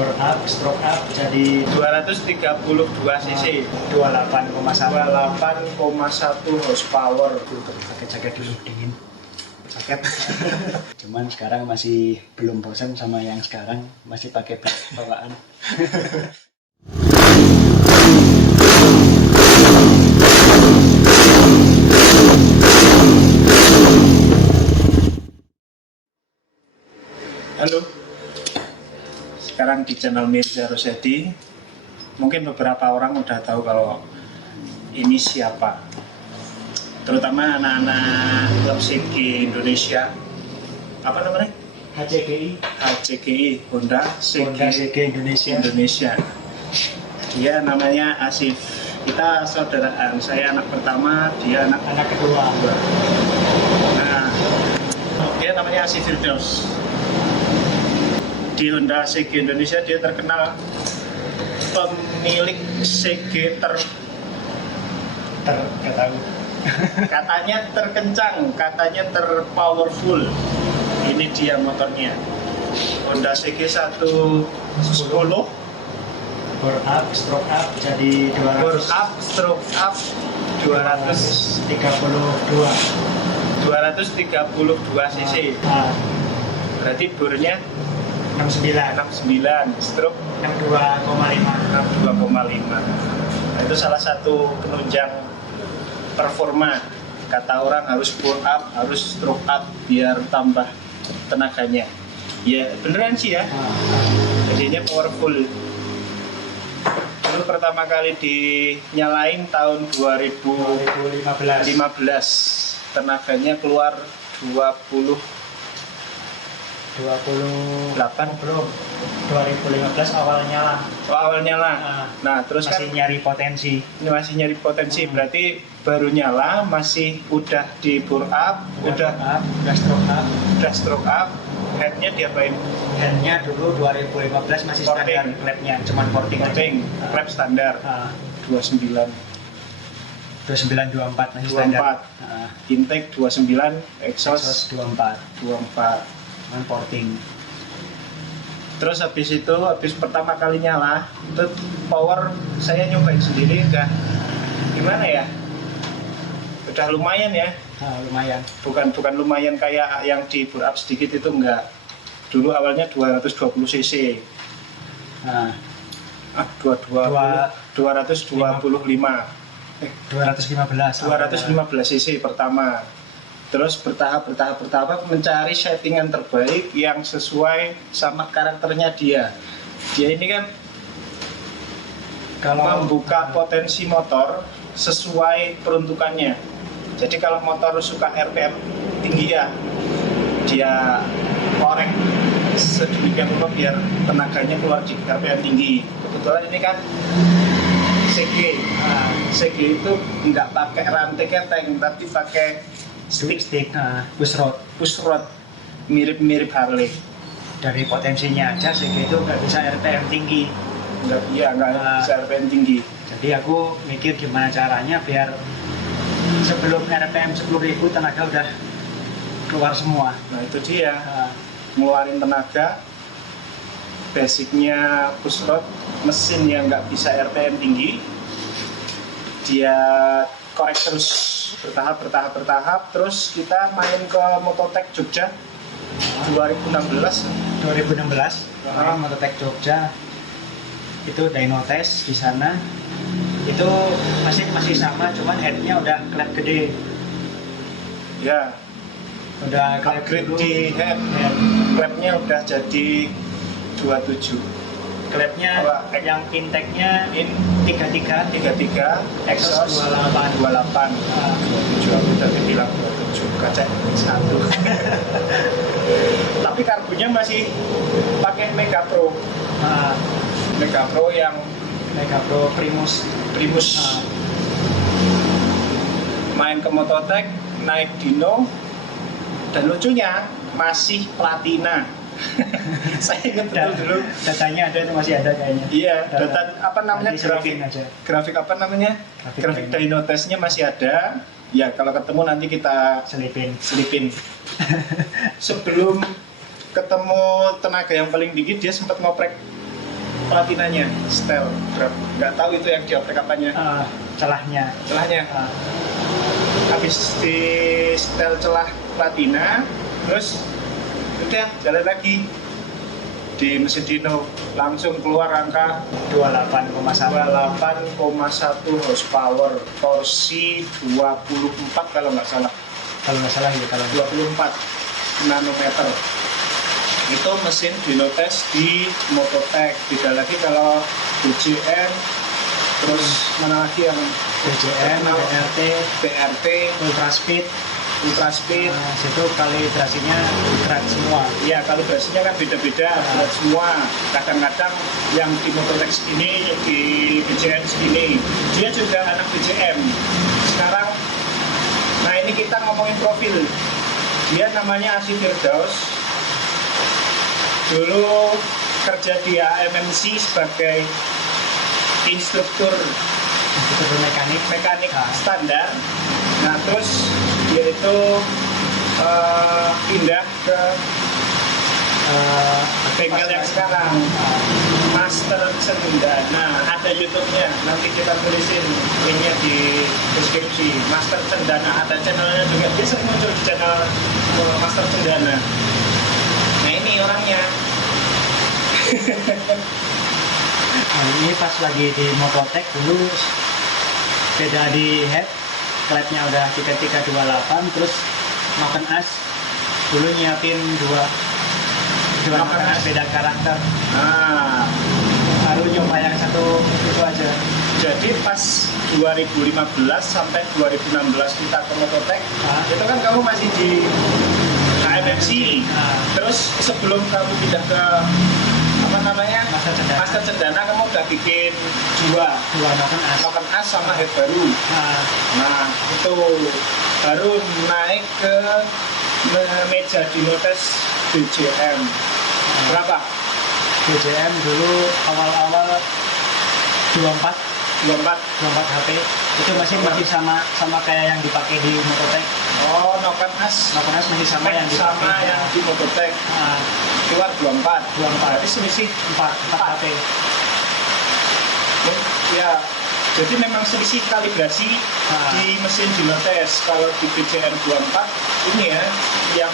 bore up, stroke up jadi 232 cc, 28,1 horsepower. pakai jaket dulu dingin jaket. Cuman sekarang masih belum bosan sama yang sekarang, masih pakai bawaan. Halo, sekarang di channel Mirza Rosyadi. Mungkin beberapa orang udah tahu kalau ini siapa, terutama anak-anak klub CG Indonesia. Apa namanya? HCGI, Honda CG Indonesia. Dia namanya Asif. Kita saudaraan, saya anak pertama, dia anak kedua. Nah, dia namanya Asif Firdaus. Di Honda CG Indonesia dia terkenal pemilik CG Nggak tahu. katanya terkencang, katanya terpowerful. Ini dia motornya, Honda CG 110. Bore up, stroke up jadi 200. Bore up, stroke up 232 cc. Berarti bornya 69, stroke 62,5. Nah, itu salah satu penunjang performa. Kata orang harus bore up, harus stroke up biar tambah tenaganya. Ya beneran sih ya. Jadinya powerful. Dulu pertama kali dinyalain tahun 2015. Tenaganya keluar 28 belum. 2015 awal nyala. awal nyala. Nah, terus masih kan nyari potensi. ini masih nyari potensi. Berarti baru nyala, masih udah di bore up, udah stroke up. Headnya diapain? Handnya dulu 2015 masih Porting. standar klepnya, cuman porting aja. Klep standar 29 2924 masih standar. 24. Intake 29, exhaust 24 cuman porting. Terus habis pertama kali nyala, itu power saya nyobain sendiri udah gimana ya? Udah lumayan ya. Lumayan. Bukan lumayan kayak yang di bore up sedikit itu enggak. Dulu awalnya 220 cc. 215 cc pertama. Terus bertahap mencari settingan terbaik yang sesuai sama karakternya dia. Dia ini kan kalau membuka potensi motor sesuai peruntukannya. Jadi kalau motor suka RPM tinggi ya, dia korek sedemikian rupa biar tenaganya keluar di RPM tinggi. Kebetulan ini kan CG. CG itu nggak pakai rantai keteng, tapi pakai stick push rod, mirip Harley. Dari potensinya aja CG itu nggak bisa RPM tinggi. Nggak bisa RPM tinggi. Jadi aku mikir gimana caranya biar sebelum RPM 10.000 tenaga udah keluar semua. Nah itu dia, ngeluarin tenaga. Basicnya push rod, mesin yang nggak bisa RPM tinggi, dia korek terus bertahap. Terus kita main ke Mototech Jogja 2016. Mototech Jogja itu dyno test di sana. Itu masih sama, cuman headnya udah klep gede. Ya, Udah upgrade di head. Klepnya udah jadi 27. Klepnya yang intake-nya 33, exhaust 28. 27, aku tadi bilang 27, kaca 1. Tapi karbunya masih pakai Mega Pro. Mega Pro yang Mega Pro Primus. Main ke Mototech, naik dyno, dan lucunya masih platina. Saya ingat betul dulu. Datanya ada, itu masih ada kayaknya. Iya, data apa namanya, grafik apa namanya? Grafik dyno testnya masih ada. Ya, kalau ketemu nanti kita selipin. Sebelum ketemu tenaga yang paling tinggi, dia sempat ngoprek platinanya, setel. Nggak tahu itu yang dioprek apanya. Celahnya. Habis di setel celah platina, terus udah jalan lagi di mesin dyno, langsung keluar angka 28,1 horsepower, torsi 24 kalau nggak salah ya, kalau 24 nanometer. Itu mesin dinotes di Mototech. Beda lagi kalau BJM, terus mana lagi yang BJM, BRT, Ultra Speed. Situ kalibrasinya berat semua. Iya, kalibrasinya kan beda-beda, berat semua. Kadang-kadang yang di Mototech ini, di BJM ini, dia juga anak BJM. Sekarang, nah ini kita ngomongin profil. Dia namanya Asy Firdaus. Dulu kerja di AMMC sebagai instruktur mekanik standar. Nah terus dia itu pindah ke bengkel yang sekarang, Master Cendana. Ada YouTube-nya, nanti kita tulisin linknya di deskripsi. Master Cendana, ada channelnya juga. Dia sering muncul di channel Master Cendana. Nah ini orangnya. Nah, ini pas lagi di Mototech dulu beda di head, klepnya udah 3328, terus noken as dulu nyiapin dua noken as beda karakter. Nah, baru nyoba yang satu itu aja. jadi pas 2015 sampai 2016 kita ke Mototech, itu kan kamu masih di AMMC. Terus sebelum kamu pindah ke Master Cendana, kamu udah bikin dua noken as sama head baru. Nah itu baru naik ke meja dinotes BJM. Berapa? BJM dulu awal-awal 24 HP. Itu masih sama kayak yang dipakai di Mototech. Oh, noken as masih sama yang dipakai di Mototech. Keluar 24. Berarti selisih 4 HP. Ya, jadi memang selisih kalibrasi di mesin dinotes. Kalau di BJM 24 ini ya, yang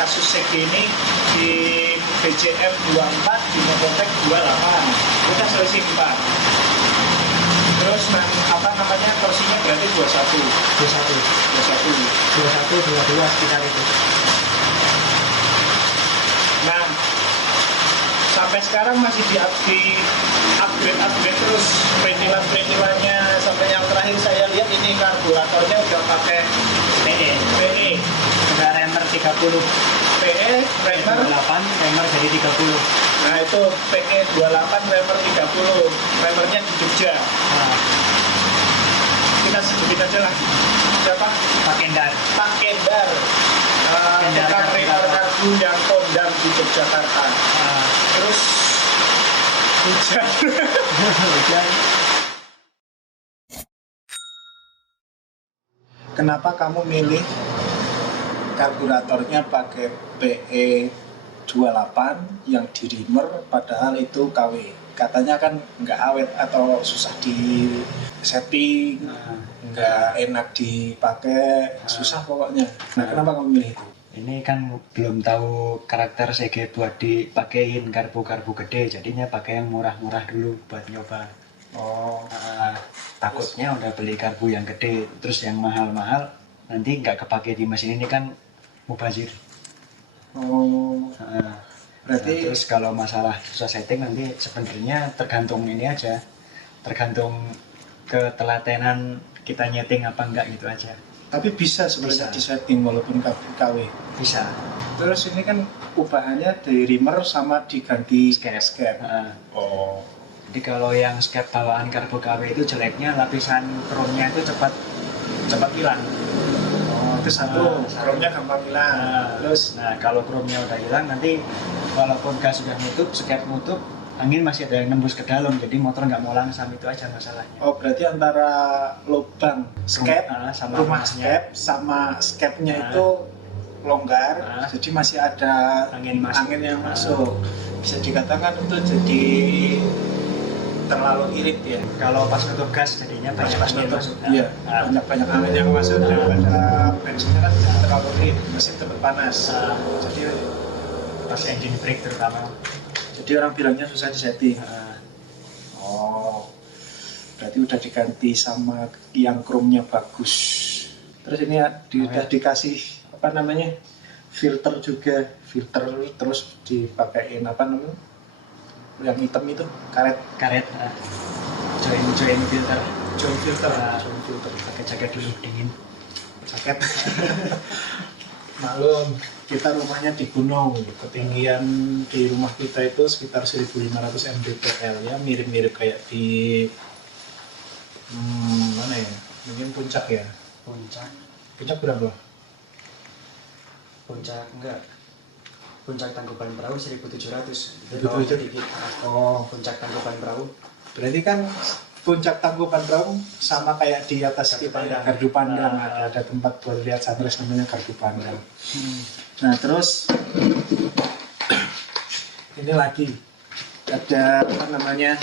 kasus CG ini di BJM 24 di Mototech 28. Kita selisih 4. Terus torsinya berarti 21, 22 sekitar itu. Nah, sampai sekarang masih upgrade terus perintilan-perintilannya. Sampai yang terakhir saya lihat ini karburatornya udah pakai PE. Udah Remer 30. PE, Remer 28, Remer jadi 30. Nah itu PE 28, Remer 30. Remernya di Jogja. Kita sebutin aja lah. Siapa? Pak Kendar. Kita Remer karbu yang kondang di Yogyakarta. Terus hujan. Kenapa kamu milih karburatornya pakai PE 28 yang di Remer, padahal itu KW? Katanya kan nggak awet atau susah di setting, nggak enak dipakai, susah pokoknya. Nah, kenapa kamu milih itu? Ini kan belum tahu karakter CG buat dipakein karbu gede, jadinya pakai yang murah-murah dulu buat nyoba. Takutnya udah beli karbu yang gede, terus yang mahal-mahal nanti nggak kepake di mesin ini kan mubazir. Berarti terus kalau masalah susah setting nanti sebenarnya tergantung ini aja, tergantung ketelatenan kita nyeting apa enggak gitu aja. Tapi bisa sebenarnya di setting walaupun KW. Bisa. Terus ini kan ubahannya dari Remer sama diganti skep. Jadi kalau yang skep bawaan karbu KW itu jeleknya lapisan chrome-nya itu cepat hilang. Itu satu, chrome-nya gampang hilang. Terus, kalau chrome-nya udah hilang nanti walaupun gas sudah nutup, skep nutup, angin masih ada yang nembus ke dalam, jadi motor nggak mau langsam, itu aja masalahnya. Berarti antara lubang skep, sama rumah skep, sama skepnya itu longgar, jadi masih ada angin yang masuk. Bisa dikatakan itu jadi terlalu irit ya. Kalau pas nutup gas jadinya banyak Pas angin nutup, masuk. iya, Nah, banyak angin yang masuk daripada bensinnya kan tidak terlalu irit, mesin tetap panas. nah, Jadi pas engine brake terutama. orang bilangnya susah disetting. Nah, Oh, berarti udah diganti sama yang chrome-nya bagus. Terus ini udah dikasih apa namanya, filter juga, filter terus dipakein apa namanya, yang hitam itu karet karet, join filter. joint filter. Nah, Joint filter pakai jaket dulu dingin. jaket. Malum, kita rumahnya di gunung, ketinggian di rumah kita itu sekitar 1500 mdpl ya, mirip-mirip kayak di mana ya, mungkin puncak ya. Puncak berapa? Puncak enggak. Puncak Tangkuban Perahu 1700. Itu dikit. Oh, Puncak Tangkuban Perahu. berarti kan puncak Tangkuban Perahu sama kayak di atas Gardu kita ya, Pandang. Gardu Pandang. Ada tempat buat lihat sunrise namanya Gardu Pandang. Nah terus ini lagi ada apa namanya,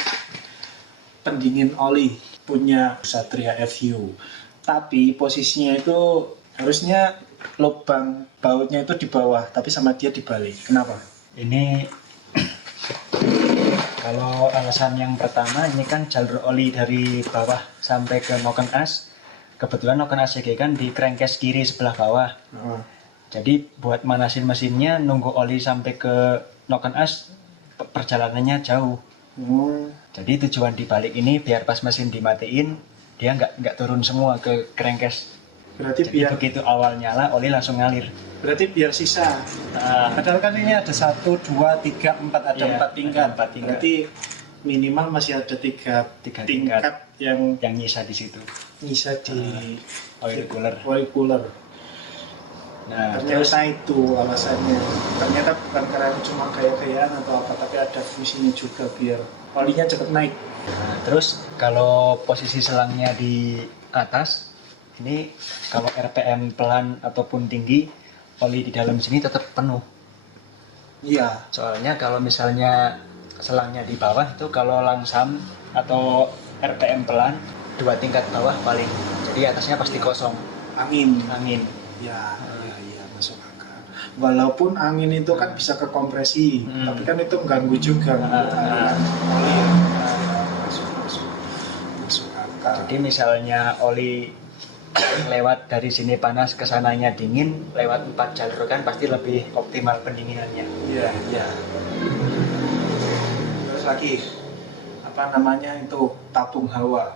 pendingin oli punya Satria FU, tapi posisinya itu harusnya lubang bautnya itu di bawah, tapi sama dia dibalik. Kenapa? Ini kalau alasan yang pertama, ini kan jalur oli dari bawah sampai ke noken as. Kebetulan noken as CG kan di crankcase kiri sebelah bawah. Jadi buat manasin mesinnya nunggu oli sampai ke noken as, perjalanannya jauh. Jadi tujuan dibalik ini biar pas mesin dimatiin dia nggak turun semua ke crankcase. Berarti Jadi biar begitu awal nyala oli langsung ngalir. sisa. Nah, Padahal kan ini ada 1, 2, 3, 4, ada Iya, 4 tingkat. ada 4 tingkat. Berarti minimal masih ada 3 Tiga tingkat yang yang nyisa di situ. bisa di Oil cooler. oil cooler. Nah, terus Ternyata itu alasannya. Ternyata bukan karena cuma gaya-gayaan atau apa, tapi ada fungsinya juga biar olinya cepat naik. Nah, terus kalau posisi selangnya di atas, ini kalau RPM pelan ataupun tinggi, oli di dalam sini tetap penuh. Iya. Soalnya kalau misalnya selangnya di bawah itu kalau langsam atau RPM pelan, 2 tingkat bawah paling. Jadi atasnya pasti kosong, Angin. Ya, Iya, masuk akal. Walaupun angin itu kan bisa ke kompresi, tapi kan itu mengganggu juga aliran oli. Masuk akal. Jadi misalnya oli lewat dari sini panas ke sananya dingin, lewat 4 jalur kan pasti lebih optimal pendinginannya. Iya. Terus lagi apa namanya itu, tabung hawa.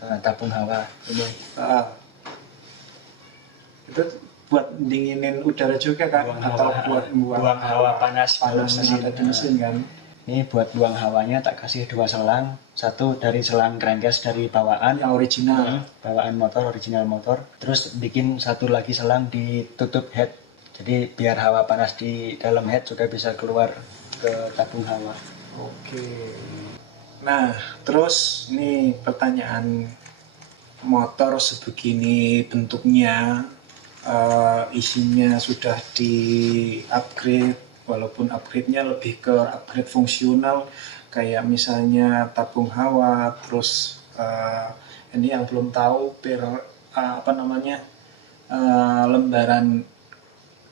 Nah, tabung hawa ini. Itu buat dinginin udara juga kan, atau buat buang hawa panas dalam yang ada di mesin kan. Ini buat buang hawanya tak kasih 2 selang, satu dari selang crankcase dari bawaan Yang original. bawaan motor, original motor, terus bikin satu lagi selang ditutup head, jadi biar hawa panas di dalam head juga bisa keluar ke tabung hawa. Oke. Nah, terus ini pertanyaan, motor sebegini bentuknya, isinya sudah di upgrade, walaupun upgrade-nya lebih ke upgrade fungsional, kayak misalnya tabung hawa, terus ini yang belum tahu apa namanya, lembaran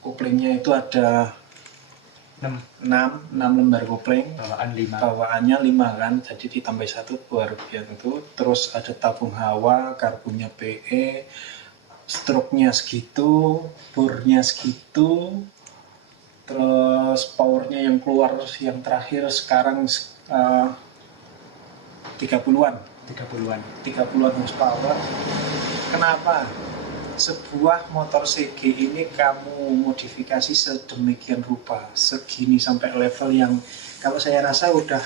koplingnya itu ada 6 lembar kopling, Bawaan 5. bawaannya 5 kan, jadi ditambah 1 baru yang itu. Terus ada tabung hawa, karbonnya PE, stroke-nya segitu, bore-nya segitu, terus powernya yang keluar yang terakhir sekarang 30-an 30-an horsepower. Kenapa sebuah motor CG ini kamu modifikasi sedemikian rupa, segini sampai level yang kalau saya rasa udah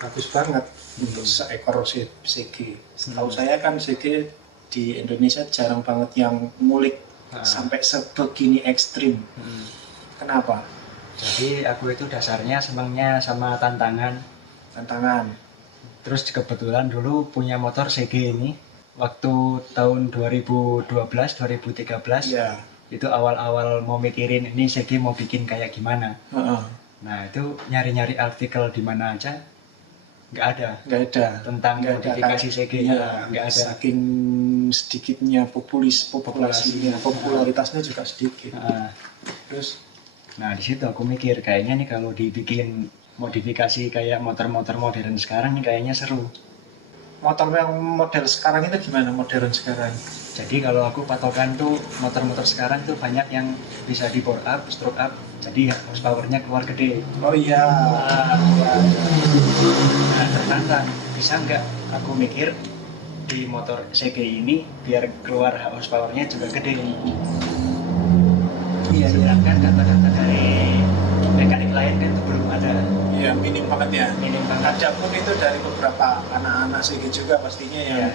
bagus banget untuk seekor CG. Setahu saya kan CG di Indonesia jarang banget yang ngulik sampai sebegini ekstrim. Kenapa? Jadi aku itu dasarnya senangnya sama tantangan. Terus kebetulan dulu punya motor CG ini waktu tahun 2012-2013. Ya. Itu awal-awal mau mikirin ini CG mau bikin kayak gimana. Nah itu nyari-nyari artikel di mana aja nggak ada tentang nggak ada, modifikasi CG iya, nggak ada. saking sedikitnya popularitasnya juga sedikit. Terus Nah di situ aku mikir kayaknya nih kalau dibikin modifikasi kayak motor-motor modern sekarang nih kayaknya seru. motor yang model sekarang itu gimana modern sekarang? Jadi kalau aku patokan tuh motor-motor sekarang tuh banyak yang bisa di bore up, stroke up, jadi horsepower-nya keluar gede. Oh iya, Nah tertantang, bisa nggak aku mikir di motor CG ini biar keluar horsepower-nya juga gede. iya. Sedangkan kata-kata dari mekanik lain kan itu belum ada. Iya, minim banget ya. Minim banget. Ada pun itu dari beberapa anak-anak CG juga pastinya yang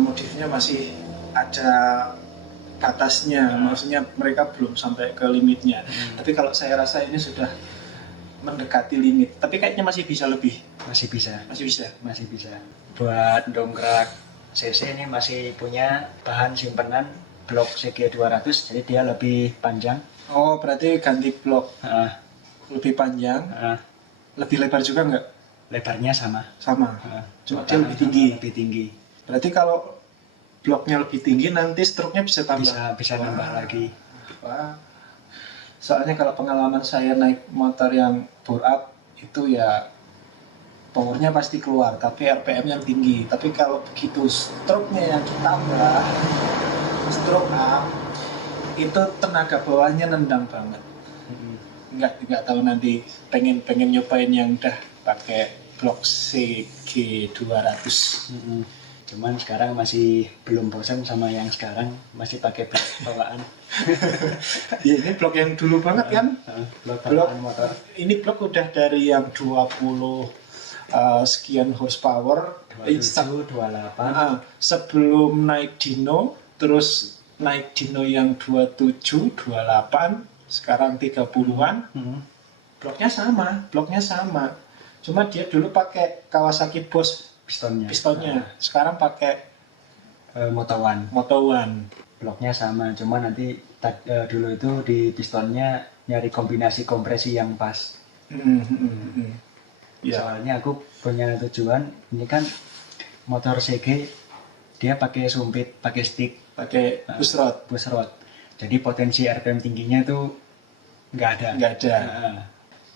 modifnya masih ada batasnya, maksudnya mereka belum sampai ke limitnya. Tapi kalau saya rasa ini sudah mendekati limit. Tapi kayaknya masih bisa lebih. Masih bisa. Masih bisa. Buat dongkrak CC ini masih punya bahan simpenan blok CG 200, jadi dia lebih panjang. Oh, berarti ganti blok lebih panjang, lebih lebar juga nggak? Lebarnya sama. Sama. Cuma dia lebih tinggi. Lebih tinggi. Berarti kalau bloknya lebih tinggi nanti stroke-nya bisa tambah. Bisa nambah lagi. Wah. Soalnya kalau pengalaman saya naik motor yang bore up itu ya powernya pasti keluar, tapi RPM yang tinggi. Tapi kalau begitu stroke-nya yang ditambah, stroke up, itu tenaga bawahnya nendang banget. Nggak tahu nanti pengen nyobain yang udah pakai blok CG 200. Cuman sekarang masih belum bosan sama yang sekarang, masih pakai blok bawaan. Ya ini blok yang dulu banget kan? Blok Blok bawaan motor. ini blok udah dari yang 20 sekian horsepower, 27, 28. sebelum naik Dino, terus naik Dino yang 27, 28, sekarang 30-an. Bloknya sama. Cuma dia dulu pakai Kawasaki Boss pistonnya. Sekarang pakai Moto One. Bloknya sama, cuma nanti dulu itu di pistonnya nyari kombinasi kompresi yang pas. Soalnya aku punya tujuan, ini kan motor CG dia pakai sumpit, pakai stick, pakai push rod. Jadi potensi RPM tingginya tuh nggak ada.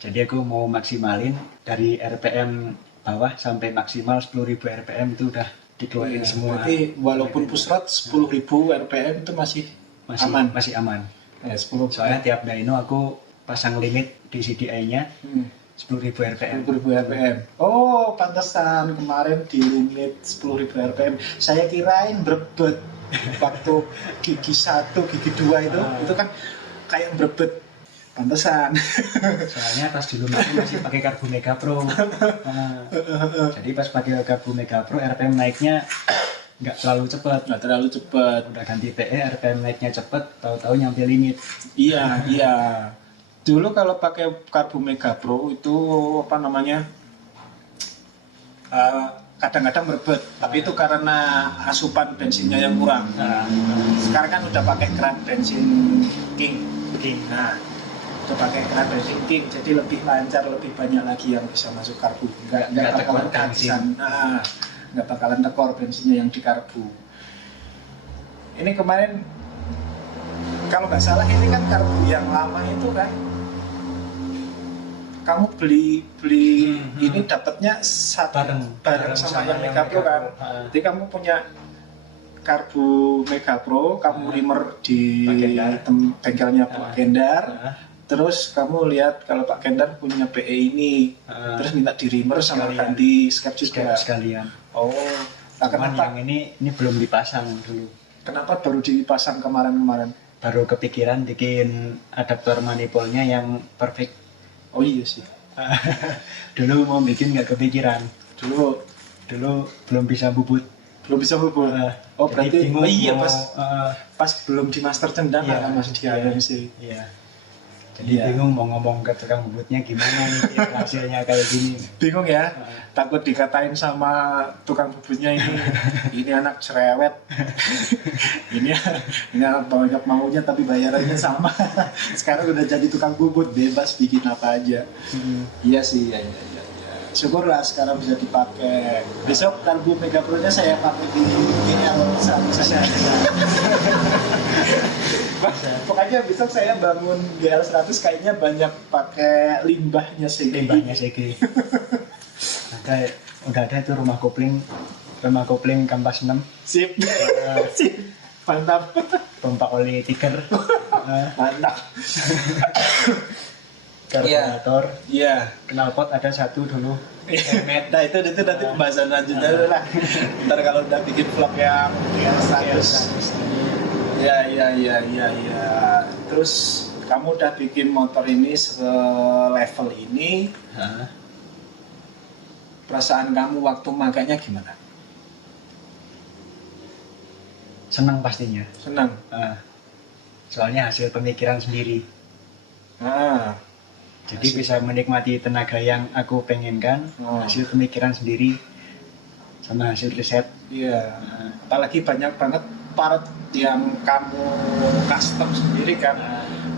Jadi aku mau maksimalin dari RPM bawah sampai maksimal 10.000 RPM itu udah dikeluarin semua. Berarti walaupun push rod 10.000 RPM itu masih aman. Masih aman. 10. Soalnya tiap dyno aku pasang limit di CDI-nya 10.000 RPM. 10.000 RPM. Oh, pantesan kemarin di limit 10.000 RPM. Saya kirain berbet waktu gigi 1, gigi 2 itu kan kayak berbet. Pantesan. Soalnya pas dulu masih pakai Karbu Mega Pro. Jadi pas pakai Karbu Mega Pro RPM naiknya nggak terlalu cepat. Udah ganti PE RPM naiknya cepat, tahu-tahu nyampe limit. Iya. Dulu kalau pakai Karbu Mega Pro itu kadang-kadang berbet, tapi itu karena asupan bensinnya yang kurang. Sekarang kan udah pakai keran bensin King. Udah pakai keran bensin King, jadi lebih lancar, lebih banyak lagi yang bisa masuk karbu. Nggak bakalan kehabisan. Nggak bakalan tekor bensinnya yang di karbu. Ini kemarin kalau nggak salah ini kan karbu yang lama itu kan. Kamu beli ini dapatnya bareng sama yang Mega Pro kan. Jadi kamu punya karbu Mega Pro, kamu reamer di bengkelnya Pak Gendar. Terus kamu lihat kalau Pak Gendar punya PE ini, terus minta di reamer sama ganti skep juga sekalian. Oh, nah, kenapa yang ini belum dipasang dulu? Kenapa baru dipasang kemarin? Baru kepikiran bikin adaptor manifoldnya yang perfect. Oh iya sih. Dulu mau bikin nggak kepikiran. Dulu belum bisa bubut. Oh berarti bingung, pas belum di master cendana kan masih di AMC. Iya. Jadi bingung mau ngomong ke tukang bubutnya gimana nih hasilnya kayak gini. Bingung ya? Takut dikatain sama tukang bubutnya ini anak cerewet. ini anak banyak maunya tapi bayarannya sama. Sekarang udah jadi tukang bubut, bebas bikin apa aja. Iya sih, ya. Syukurlah sekarang bisa dipakai. Besok karbu Mega Pro-nya saya pakai di GL Bisa. Pokoknya besok saya bangun GL 100 kayaknya banyak pakai limbahnya sih. Limbahnya CG. Udah ada itu rumah kopling kampas 6. Sip. Sip. Mantap. Pompa oli tiker. Mantap. Karburator. Iya. Knalpot ada satu dulu. Nah itu nanti pembahasan lanjutnya lah. Ntar kalau udah bikin vlog yang GL 100. Ya. Terus kamu udah bikin motor ini selevel ini. Hah? Perasaan kamu waktu makainya gimana? Senang pastinya. Senang. Soalnya hasil pemikiran sendiri. Jadi Hasil. bisa menikmati tenaga yang aku pengenkan, hasil pemikiran sendiri, sama hasil riset. Iya. Apalagi banyak banget part yang kamu custom sendiri kan.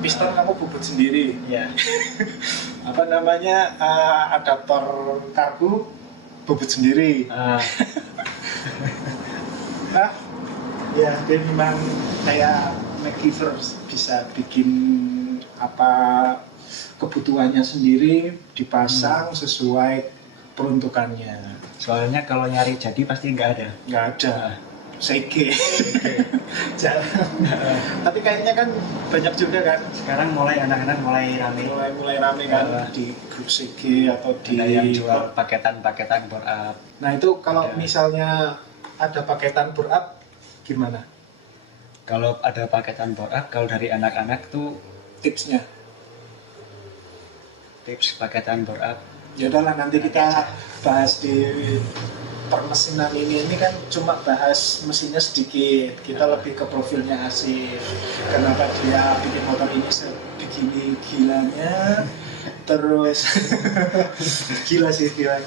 Piston kamu bubut sendiri. Ya. Apa namanya adaptor karbu bubut sendiri. Nah, ya dia memang kayak MacGyver bisa bikin apa kebutuhannya sendiri dipasang sesuai peruntukannya. Soalnya kalau nyari jadi pasti nggak ada. Nggak ada. Sege. Jarang. Tapi kayaknya kan banyak juga kan. Sekarang anak-anak mulai rame. Mulai rame kan di grup CG atau di Ada yang jual paketan bore up. Nah itu kalau Ada. misalnya ada paketan bore up gimana Kalau ada paketan bore up, kalau dari anak-anak tuh tipsnya? tips paketan bore up. Ya udahlah nanti kita bahas di permesinan ini kan cuma bahas mesinnya sedikit. Kita lebih ke profilnya Asif. Kenapa dia bikin motor ini sebegini gilanya? Terus gila sih gila.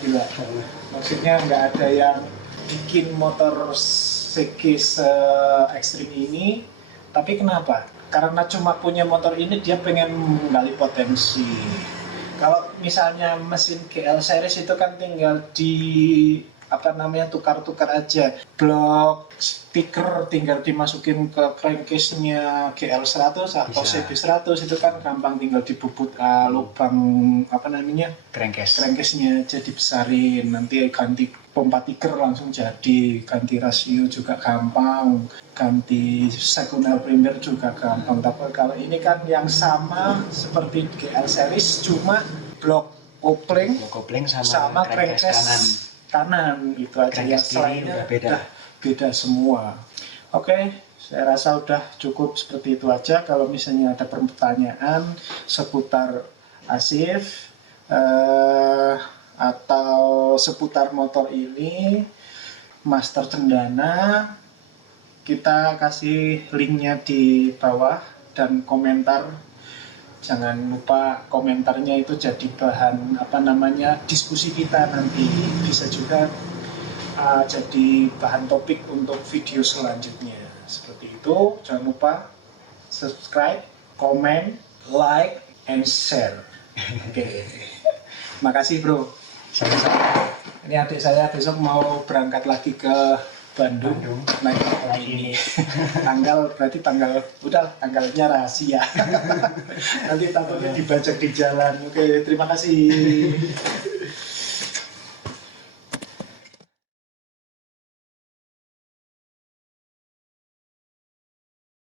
Maksudnya nggak ada yang bikin motor CG se-ekstrim ini. Tapi kenapa? Karena cuma punya motor ini dia pengen menggali potensi. Kalau misalnya mesin GL series itu kan tinggal di tukar-tukar aja. Blok stiker tinggal dimasukin ke crankcase-nya GL 100 atau Bisa. CB 100 itu kan gampang, tinggal dibubut lubang crankcase-nya jadi besarin, nanti ganti pompa tiker langsung jadi, ganti rasio juga gampang, ganti second primer juga gampang. Tapi kalau ini kan yang sama seperti GL series cuma blok kopling sama crankcase kanan itu aja, yang Crankcase kiri selainnya udah beda. beda semua. Oke, saya rasa udah cukup seperti itu aja. Kalau misalnya ada pertanyaan seputar Asif atau seputar motor ini, Master Cendana, kita kasih linknya di bawah dan komentar. Jangan lupa komentarnya itu jadi bahan diskusi kita nanti, bisa juga jadi bahan topik untuk video selanjutnya. Seperti itu, jangan lupa subscribe, comment, like, and share. Oke. Makasih bro. Sama-sama. Ini adik saya besok mau berangkat lagi ke Bandung. Naik motor ini. Tanggalnya rahasia. Nanti takutnya dibajak di jalan. Oke, terima kasih.